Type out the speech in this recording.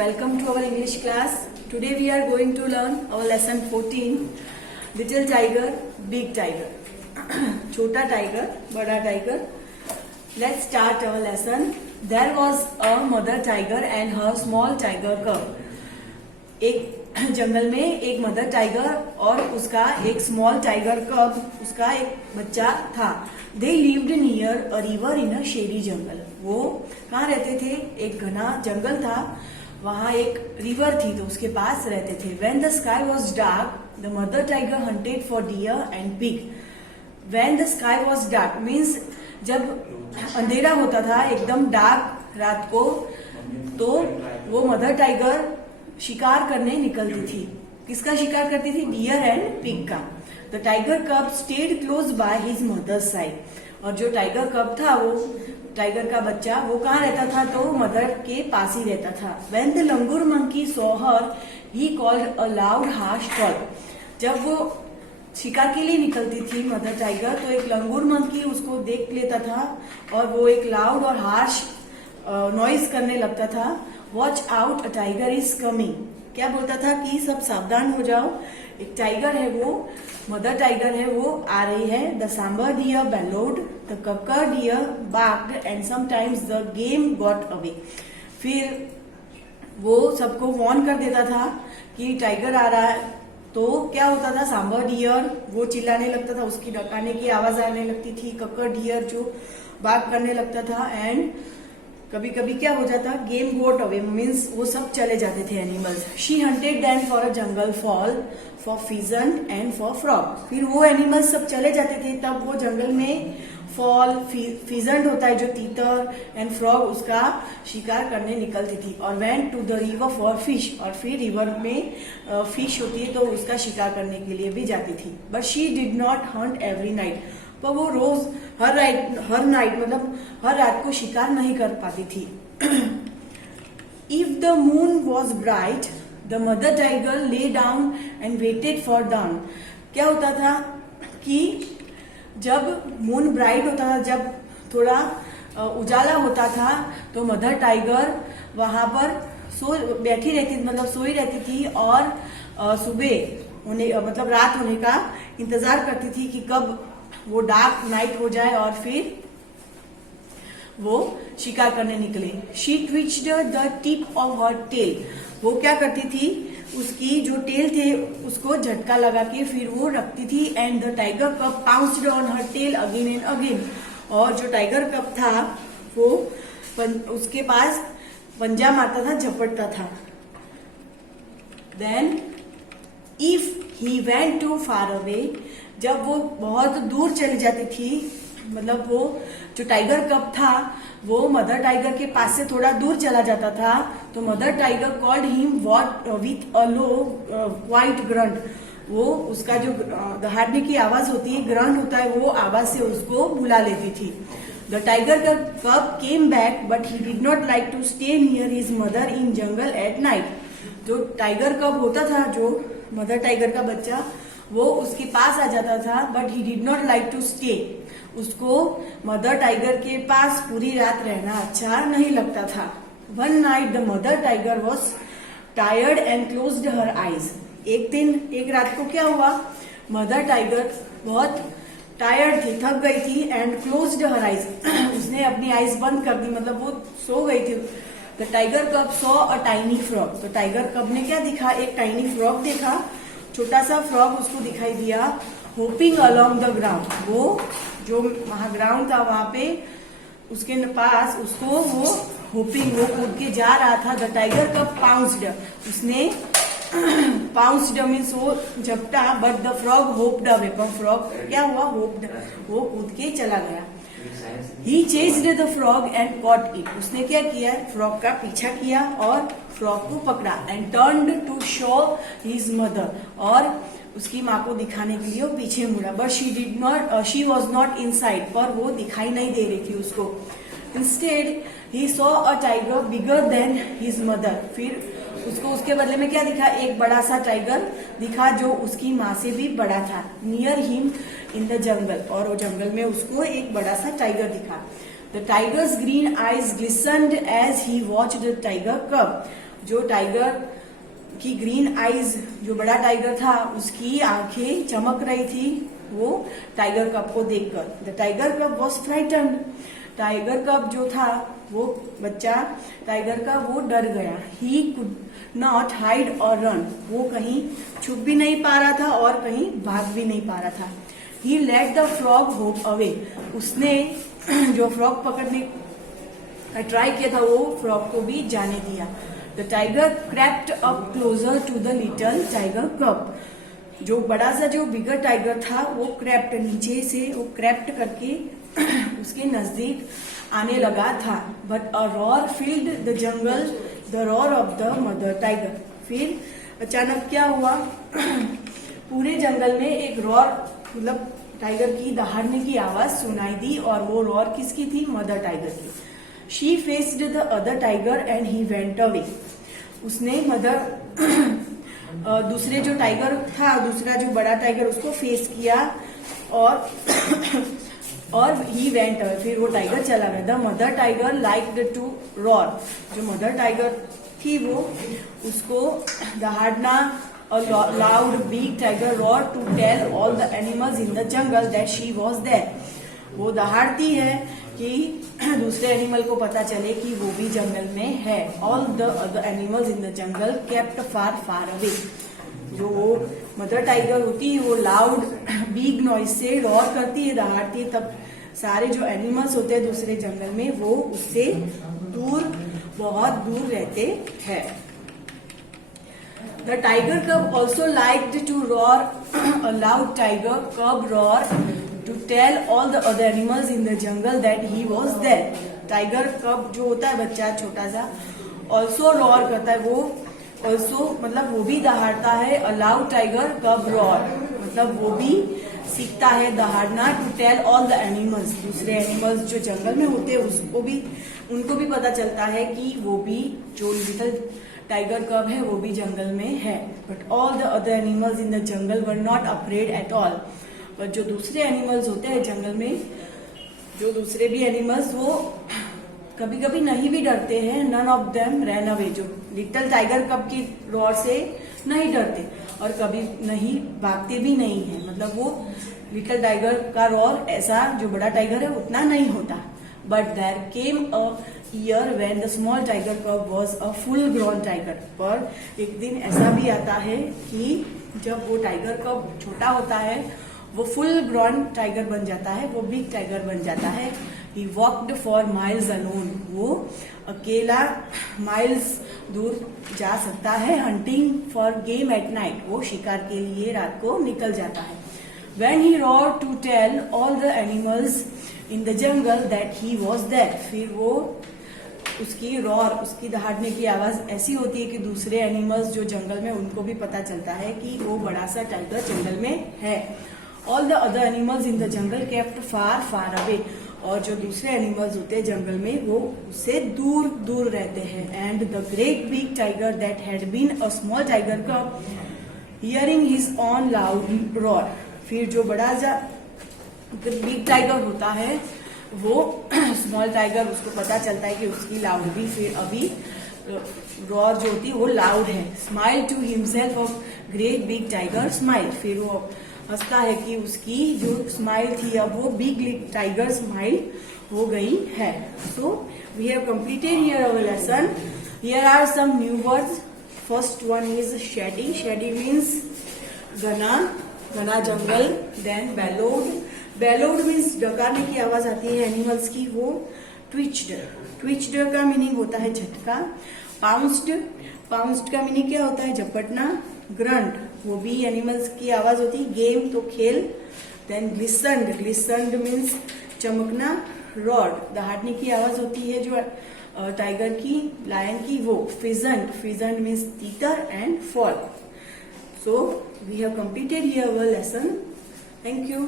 welcome to our English class. Today we are going to learn our lesson 14, Little Tiger, Big Tiger. Chota tiger, bada tiger. Let's start our lesson. There was a mother tiger and her small tiger cub. एक जंगल में एक mother tiger और उसका एक small tiger कब, उसका एक बच्चा था. They lived near a river in a shady jungle. वो कहाँ रहते थे? एक घना जंगल था, वहाँ एक रिवर थी तो उसके पास रहते थे. When the sky was dark, the mother tiger hunted for deer and pig. When the sky was dark means जब अंधेरा होता था, एकदम डार्क रात को, तो वो मदर टाइगर शिकार करने निकलती थी. किसका शिकार करती थी? डियर एंड पिग का. The tiger cub stayed close by his mother's side. और जो टाइगर कब था, वो टाइगर का बच्चा, वो कहाँ रहता था? तो मदर के पास ही रहता था. When the langur monkey saw her he called a loud harsh call. जब वो शिकार के लिए निकलती थी मदर टाइगर, तो एक लंगूर मंकी उसको देख लेता था और वो एक लाउड और हार्श नॉइज करने लगता था. Watch out, a tiger is coming. क्या बोलता था? कि सब सावधान हो जाओ, एक टाइगर है, वो मदर टाइगर है, वो आ रही है. The sambar deer bellowed, the kakar deer barked and sometimes the game got away. फिर वो सबको वार्न कर देता था कि टाइगर आ रहा है. तो क्या होता था? सांबर डियर वो चिल्लाने लगता था, उसकी डकाने की आवाज आने लगती थी. ककर डियर जो बार्क करने लगता था. एंड कभी कभी क्या हो जाता? गेम गोट अवे मीन्स वो सब चले जाते थे animals. She hunted then for a jungle fowl, for pheasant and for frog. फिर वो एनिमल्स सब चले जाते थे, तब वो जंगल में फॉल, फिजंट होता है जो तीतर, एंड फ्रॉग उसका शिकार करने निकलती थी. और went to the river for fish. और फिर रिवर में फिश होती है तो उसका शिकार करने के लिए भी जाती थी. But she did not Hunt every night. पर वो रोज हर नाइट मतलब हर रात को शिकार नहीं कर पाती थी. If the moon was bright, the mother tiger lay down and waited for dawn. क्या होता था कि जब मून ब्राइट होता था, जब थोड़ा उजाला होता था, तो मदर टाइगर वहां पर बैठी रहती, मतलब सोई रहती थी और सुबह होने मतलब रात होने का इंतजार करती थी कि कब वो डार्क नाइट हो जाए और फिर वो शिकार करने निकले. She twitched the tip of her tail. वो क्या करती थी? उसकी जो टेल थे उसको झटका लगा के फिर वो रखती थी. And the tiger cub pounced on her tail again and again. और जो टाइगर कब था वो उसके पास पंजा मारता था, झपटता था. Then if he went too far away, जब वो बहुत दूर चली जाती थी, मतलब वो जो टाइगर कब था वो मदर टाइगर के पास से थोड़ा दूर चला जाता था, तो mother tiger called him what with a low quite grunt. वो उसका जो दहाड़ने की आवाज होती है, ग्रंट होता है, वो आवाज से उसको बुला लेती थी. The tiger cub came back but he did not like to stay near his mother in jungle at night. जो टाइगर कब होता था, जो मदर टाइगर का बच्चा, वो उसके पास आ जाता था, but he did not like to stay. उसको मदर टाइगर के पास पूरी रात रहना अच्छा नहीं लगता था. One night the mother tiger was tired and closed her eyes. एक रात को क्या हुआ? मदर टाइगर बहुत टायर्ड थी, थक गई थी. एंड क्लोज्ड हर आईज, उसने अपनी आईज बंद कर दी, मतलब वो सो गई थी. द टाइगर कब सॉ अ टाइनी फ्रॉग. तो टाइगर कब ने क्या दिखा? एक टाइनी फ्रॉग देखा, छोटा सा फ्रॉग उसको दिखाई दिया. Hopping along the ground. वो जो वहां ग्राउंड था वहां पे उसके पास उसको वो होपिंग, वो कूद के जा रहा था. The tiger cub pounced. उसने पाउंस्ड मीन्स वो झपटा. But the frog hopped away. पर फ्रॉग क्या हुआ? होप्ड, वो कूद के चला गया. He chased the frog and caught it. उसने क्या किया? फ्रॉग का पीछा किया और फ्रॉग को पकड़ा. And turned to show his mother. और उसकी माँ को दिखाने के लिए वो पीछे मुड़ा. But she was not inside. पर वो दिखाई नहीं दे रही थी उसको. Instead he saw a tiger bigger than his mother. फिर उसको उसके बदले में क्या दिखा? एक बड़ा सा टाइगर दिखा जो उसकी माँ से भी बड़ा था. नियर हिम इन द जंगल. और वो जंगल में उसको एक बड़ा सा टाइगर दिखा. The tiger's green eyes glistened as he watched the tiger cub. जो टाइगर की ग्रीन आईज, जो बड़ा टाइगर था उसकी आंखें चमक रही थी वो टाइगर कब को देखकर। The tiger cub was frightened, tiger cub जो था वो बच्चा टाइगर का वो डर गया। ही कुड नॉट हाइड और रन, वो कहीं छुप भी नहीं पा रहा था और कहीं भाग भी नहीं पा रहा था। He let the frog hop away, उसने जो फ्रॉग पकड़ने का ट्राई किया था वो फ्रॉग को भी जाने दिया। The tiger crept up closer to the little tiger cub, जो बड़ा सा जो बिगर टाइगर था वो क्रेप्ट नीचे से वो क्रेप्ट करके उसके नजदीक आने लगा था। But a roar filled the jungle, the roar of the mother tiger, फिर अचानक क्या हुआ पूरे जंगल में एक रॉर मतलब टाइगर की दहाड़ने की आवाज सुनाई दी और वो रॉर किसकी थी, मदर टाइगर की। She faced the other tiger and he went away, उसने मदर दूसरे जो टाइगर था, दूसरा जो बड़ा टाइगर उसको फेस किया और ही वेंट अवे, फिर वो टाइगर चला गया। The mother tiger liked to roar, जो मदर टाइगर थी वो उसको दहाड़ना, a loud big tiger roared to tell all the animals in the jungle that she was there, वो दहाड़ती है कि दूसरे एनिमल को पता चले कि वो भी जंगल में है। All the other animals in the jungle kept far far away, जो मदर टाइगर होती है वो लाउड बिग नॉइज से रॉर करती है, दहाड़ती है, तब सारे जो एनिमल्स होते हैं दूसरे जंगल में वो उससे दूर, बहुत दूर रहते हैं। The tiger cub also liked to roar, a loud tiger cub roar to tell all the other animals in the jungle that he was there. Tiger cub जो होता है बच्चा छोटा सा also roar करता है, वो also मतलब वो भी दहाड़ता है। a loud tiger कब roar मतलब वो भी सीखता है दहाड़ना। to tell all the animals, दूसरे एनिमल्स जो जंगल में होते हैं उसको भी, उनको भी पता चलता है कि वो भी जो लिटिल टाइगर कब है वो भी जंगल में है। But all the other animals in the jungle were not afraid at all, और जो दूसरे एनिमल्स होते हैं जंगल में, जो दूसरे भी एनिमल्स वो कभी कभी नहीं भी डरते हैं। None of them ran away, जो लिटिल टाइगर कब की रॉर से नहीं डरते और कभी नहीं भागते भी नहीं है, मतलब वो लिटिल टाइगर का रॉर ऐसा जो बड़ा टाइगर है उतना नहीं होता। But there came a year when the small tiger cub was a full grown tiger, पर एक दिन ऐसा भी आता है कि जब वो टाइगर कब छोटा होता है वो फुल ग्रोन टाइगर बन जाता है, वो बिग टाइगर बन जाता है। He walked for miles alone, वो अकेला माइल्स दूर जा सकता है। Hunting for game at night, वो शिकार के लिए रात को निकल जाता है। When he roar to tell all the animals in the jungle that he was there, फिर वो उसकी रॉर, उसकी दहाड़ने की आवाज ऐसी होती है कि दूसरे एनिमल्स जो जंगल में उनको भी पता चलता है कि वो बड़ा सा टाइगर जंगल में है। All the other animals in the jungle kept far far away, और जो दूसरे एनिमल्स होते हैं जंगल में वो उससे दूर दूर रहते हैं। And the great big tiger that had been a small tiger cub hearing his own loud roar, फिर जो बड़ा सा बिग टाइगर होता है वो स्मॉल टाइगर उसको पता चलता है कि उसकी लाउड भी फिर अभी रॉर जो होती है वो लाउड है। Smile to himself of great big tiger smile, फिर वो हंसता है कि उसकी जो स्माइल थी अब वो बिग टाइगर स्माइल हो गई है। So we have completed here our lesson. Here are some new words. First one is shady, shady means घना, घना जंगल। देन बेलोड, बेलोड मीन्स डकारने की आवाज आती है एनिमल्स की, वो ट्विच्ड, ट्विच्ड का मीनिंग होता है झटका। पाउंस्ड, पाउंस्ड का मीनिंग क्या होता है झपटना। ग्रंट, वो भी एनिमल्स की आवाज होती है, गेम तो खेल। देन ग्लिसन्ड, ग्लिसन्ड मीन्स चमकना। रॉड, दहाड़ने की आवाज होती है जो टाइगर की, लायन की, वो। फिजंड, फिजंड मीन्स तीतर and fowl. So we have completed here our lesson. Thank you.